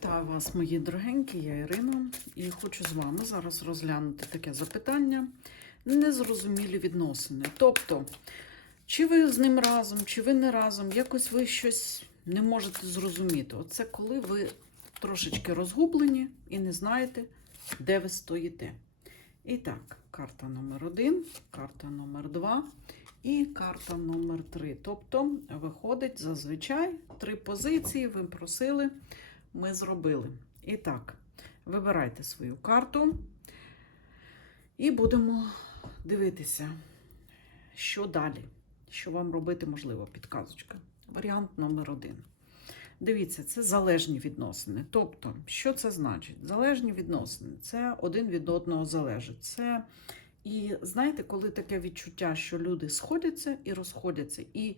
Вітаю вас, мої дорогенькі, я Ірина, і хочу з вами зараз розглянути таке запитання: незрозумілі відносини. Тобто, чи ви з ним разом, чи ви не разом, якось ви щось не можете зрозуміти. Оце коли ви трошечки розгублені і не знаєте, де ви стоїте. І так, карта номер один, карта номер два і карта номер три. Тобто, виходить зазвичай три позиції, ви просили ми зробили. І так, вибирайте свою карту і будемо дивитися, що далі, що вам робити, можливо, підказочка. Варіант номер один. Дивіться, це залежні відносини. Тобто, що це значить? Залежні відносини це один від одного залежить. Це і знаєте, коли таке відчуття, що люди сходяться і розходяться, і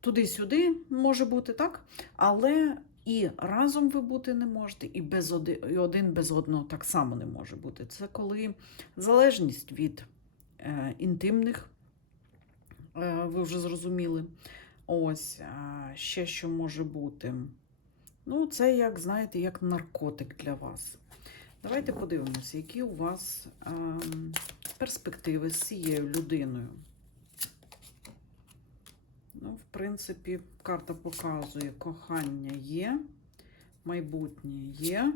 туди-сюди може бути так, але і разом ви бути не можете, і без один, і один без одного так само не може бути. Це коли залежність від е, інтимних, е, ви вже зрозуміли. Ось а, ще що може бути. Ну, це, як знаєте, як наркотик для вас. Давайте подивимося, які у вас е, перспективи з цією людиною. Ну, в принципі, карта показує, кохання є, майбутнє є,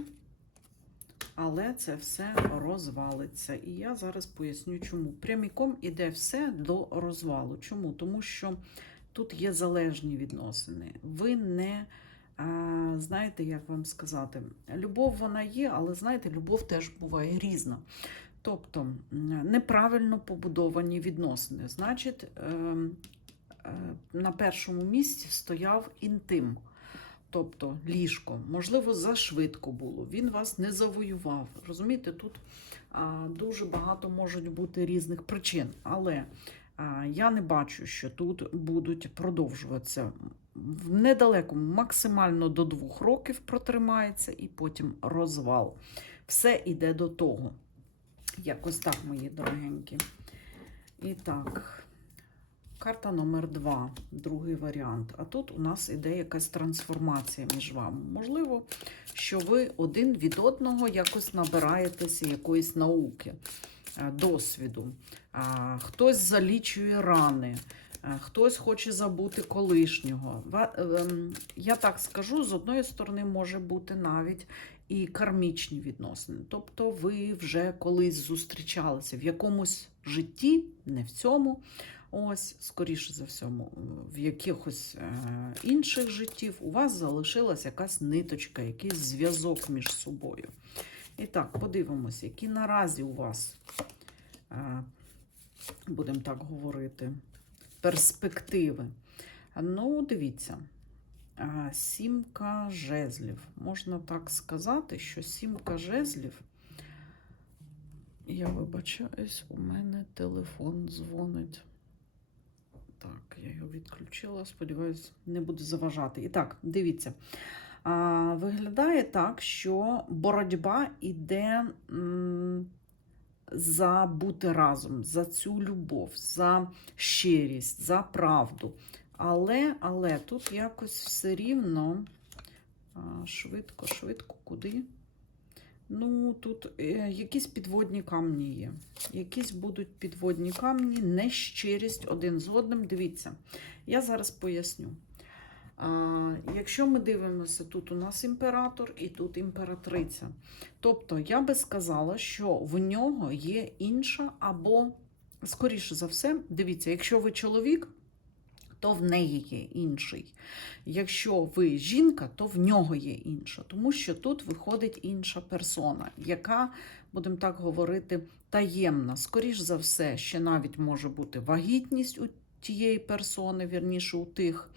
але це все розвалиться. І я зараз поясню, чому. Пряміком іде все до розвалу. Чому? Тому що тут є залежні відносини. Ви не, а, знаєте, як вам сказати, любов вона є, але знаєте, любов теж буває різна. Тобто неправильно побудовані відносини. Значить, ем, на першому місці стояв інтим, тобто ліжко. Можливо, зашвидко було. Він вас не завоював. Розумієте, тут дуже багато можуть бути різних причин, але я не бачу, що тут будуть продовжуватися. В недалекому, максимально до двох років протримається, і потім розвал. Все йде до того. Якось так, мої дорогенькі. І так. Карта номер два, другий варіант. А тут у нас іде якась трансформація між вами. Можливо, що ви один від одного якось набираєтеся якоїсь науки, е, досвіду. Хтось залічує рани, хтось хоче забути колишнього. Ем, Я так скажу, з одної сторони, може бути навіть і кармічні відносини. Тобто ви вже колись зустрічалися в якомусь житті, не в цьому. Ось, скоріше за всьому, в якихось е, інших життів у вас залишилась якась ниточка, якийсь зв'язок між собою. І так, подивимося, які наразі у вас, е, будемо так говорити, перспективи. Ну, дивіться, е, сімка жезлів. Можна так сказати, що сімка жезлів. Я вибачаюсь, у мене телефон дзвонить. Так, я його відключила. Сподіваюсь, не буде заважати. І так, дивіться. А, Виглядає так, що боротьба йде за бути разом, за цю любов, за щирість, за правду. Але, але тут якось все рівно а, швидко, швидко, куди? Ну, тут е, якісь підводні камні є. Якісь будуть підводні камні, нещирість один з одним. Дивіться, я зараз поясню. А, якщо ми дивимося, тут у нас імператор і тут імператриця. Тобто, я би сказала, що в нього є інша, або, скоріше за все, дивіться, якщо ви чоловік, то в неї є інший. Якщо ви жінка, то в нього є інша, тому що тут виходить інша персона, яка, будемо так говорити, таємна. Скоріш за все, ще навіть може бути вагітність у тієї персони, вірніше, у тих,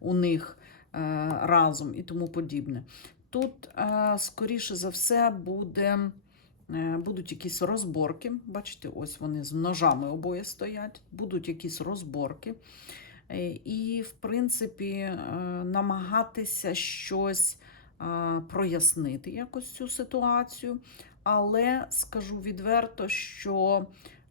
у них е, разом і тому подібне. Тут, е, скоріше за все, буде. е, Будуть якісь розборки. Бачите, ось вони з ножами обоє стоять, будуть якісь розборки. Е, І, в принципі, е, намагатися щось прояснити якось цю ситуацію. Але скажу відверто, що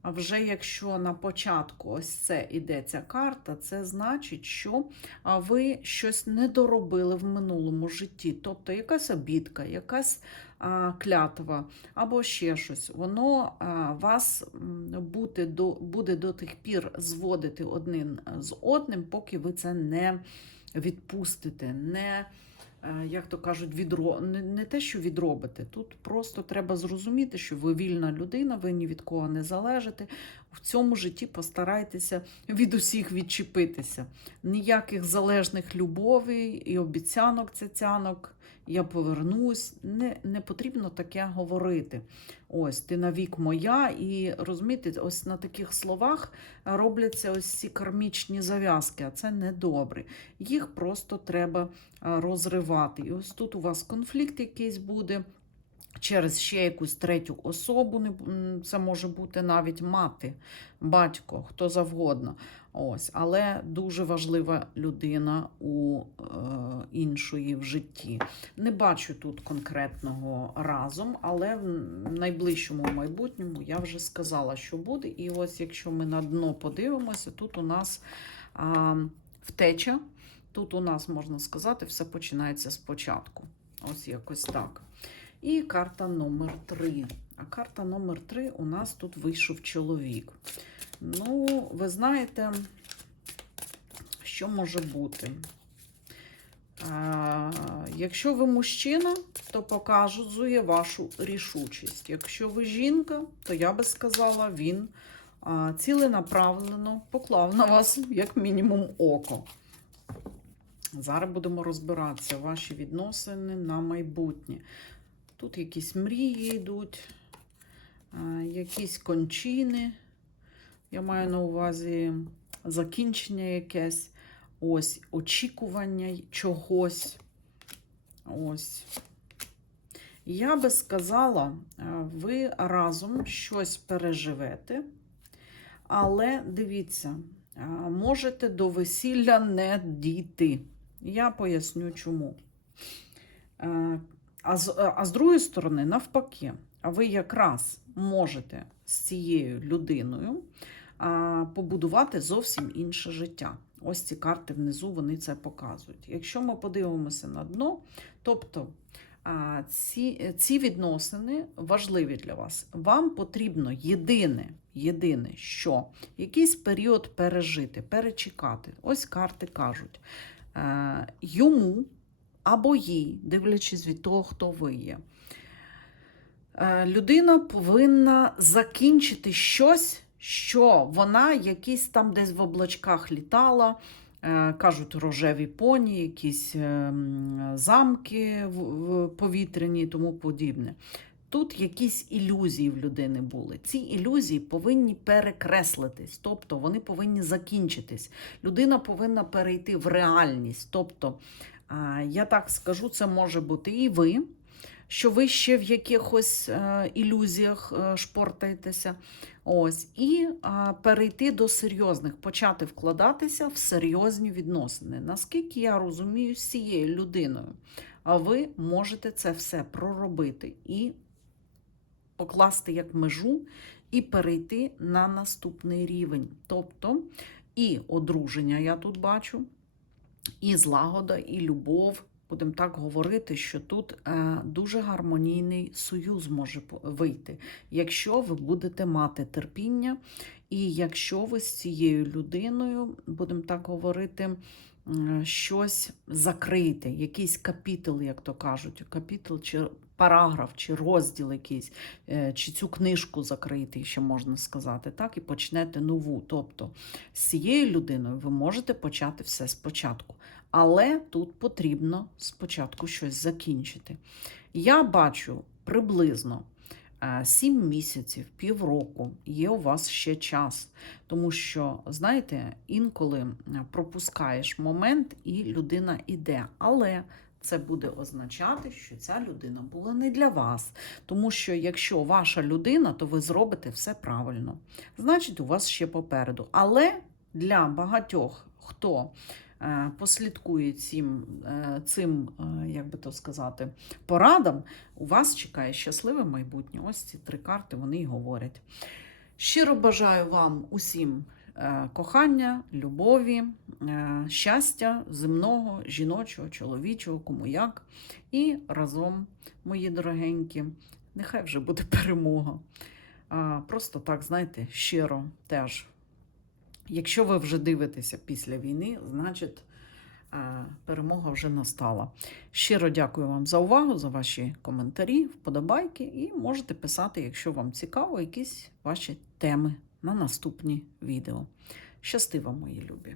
А вже якщо на початку ось це іде ця карта, це значить, що ви щось не доробили в минулому житті. Тобто якась обідка, якась клятва або ще щось. Воно вас буде до, буде до тих пір зводити один з одним, поки ви це не відпустите. не як то кажуть, відро... не, не те, що відробите. Тут просто треба зрозуміти, що ви вільна людина, ви ні від кого не залежите. В цьому житті постарайтеся від усіх відчепитися. Ніяких залежних любовей і обіцянок, цяцянок. Я повернусь. Не, не потрібно таке говорити. Ось ти навік моя, і розумієте, ось на таких словах робляться ось ці кармічні зав'язки, а це недобре. Їх просто треба розривати. І ось тут у вас конфлікт якийсь буде. Через ще якусь третю особу, це може бути навіть мати, батько, хто завгодно. Ось, але дуже важлива людина у е, іншої в житті. Не бачу тут конкретного разом, але в найближчому майбутньому я вже сказала, що буде. І ось якщо ми на дно подивимося, тут у нас а, втеча. Тут у нас, можна сказати, все починається спочатку. Ось якось так. І карта номер 3. А карта номер 3 у нас тут вийшов чоловік. Ну, ви знаєте, що може бути? А, якщо ви мужчина, то показує вашу рішучість. Якщо ви жінка, то я би сказала, він а, ціленаправлено поклав на вас, як мінімум, око. Зараз будемо розбиратися ваші відносини на майбутнє. Тут якісь мрії йдуть, якісь кончини. Я маю на увазі закінчення якесь, ось очікування чогось. Ось. Я би сказала, ви разом щось переживете, але дивіться, можете до весілля не дійти. Я поясню чому. Е, А з, а з другої сторони, навпаки, ви якраз можете з цією людиною а, побудувати зовсім інше життя. Ось ці карти внизу вони це показують. Якщо ми подивимося на дно, тобто а, ці, ці відносини важливі для вас. Вам потрібно єдине, єдине, що якийсь період пережити, перечекати. Ось карти кажуть. Е, йому або їй, дивлячись від того, хто ви є. Е, Людина повинна закінчити щось, що вона якісь там десь в облачках літала, е, кажуть, рожеві поні, якісь е, замки повітряні і тому подібне. Тут якісь ілюзії в людини були. Ці ілюзії повинні перекреслитись, тобто вони повинні закінчитись. Людина повинна перейти в реальність. Тобто, я так скажу, це може бути і ви, що ви ще в якихось е, ілюзіях е, шпортаєтеся. Ось, і перейти до серйозних, почати вкладатися в серйозні відносини. Наскільки я розумію, з цією людиною, а ви можете це все проробити і покласти як межу і перейти на наступний рівень. Тобто і одруження я тут бачу, і злагода, і любов. Будемо так говорити, що тут е, дуже гармонійний союз може вийти, якщо ви будете мати терпіння, і якщо ви з цією людиною, будемо так говорити, щось закрите, якийсь капітал, як то кажуть, капітал чи параграф, чи розділ якийсь, е, чи цю книжку закрити, ще можна сказати, так, і почнете нову. Тобто з цією людиною ви можете почати все спочатку. Але тут потрібно спочатку щось закінчити. Я бачу приблизно 7 місяців, півроку є у вас ще час. Тому що, знаєте, інколи пропускаєш момент і людина іде. Але це буде означати, що ця людина була не для вас. Тому що якщо ваша людина, то ви зробите все правильно. Значить, у вас ще попереду. Але для багатьох, хто е, послідкує цим, е, цим е, як би то сказати, порадам, у вас чекає щасливе майбутнє. Ось ці три карти вони й говорять. Щиро бажаю вам усім кохання, любові, е, щастя земного, жіночого, чоловічого, кому як. І разом, мої дорогенькі, нехай вже буде перемога. Просто так, знаєте, щиро теж. Якщо ви вже дивитеся після війни, значить е, перемога вже настала. Щиро дякую вам за увагу, за ваші коментарі, вподобайки, і можете писати, якщо вам цікаво, якісь ваші теми на наступні відео. Щасти вам, мої любі!